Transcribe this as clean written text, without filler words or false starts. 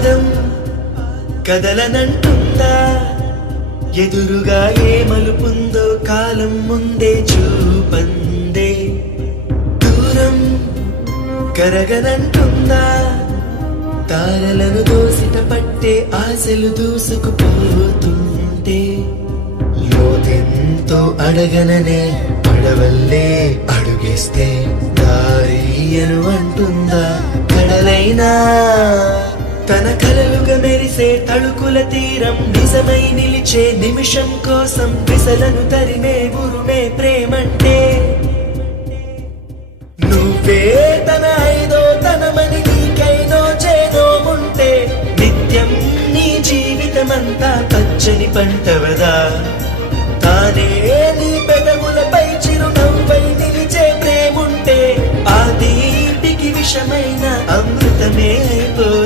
పాదం కదలనంటుందా, ఎదురుగా ఏ మలుపుందో కాలం ముందే చూపందే. దూరం కరగనంటుందా, తారలను దోసిట పట్టే ఆశలు దూసుకుపోతుంటే. లోతెంతో అడగననే అడవల్లే అడుగేస్తే దారియను అంటుందా కడలైనా. తన కలలుగా మెరిసే తళుకుల తీరం నిజమై నిలిచే నిమిషం కోసం విసలను తరిమే గురుమే ప్రేమంటే. నువ్వే తన ఐదో తనమని నీకైనో చేదో ఉంటే నిత్యం నీ జీవితమంతా పచ్చని పంటవదా. తానే నీ పెదవులపై చిరునవ్వై నిలిచే ప్రేముంటే ఆ తీపికి విషమైన అమృతమే అయిపో.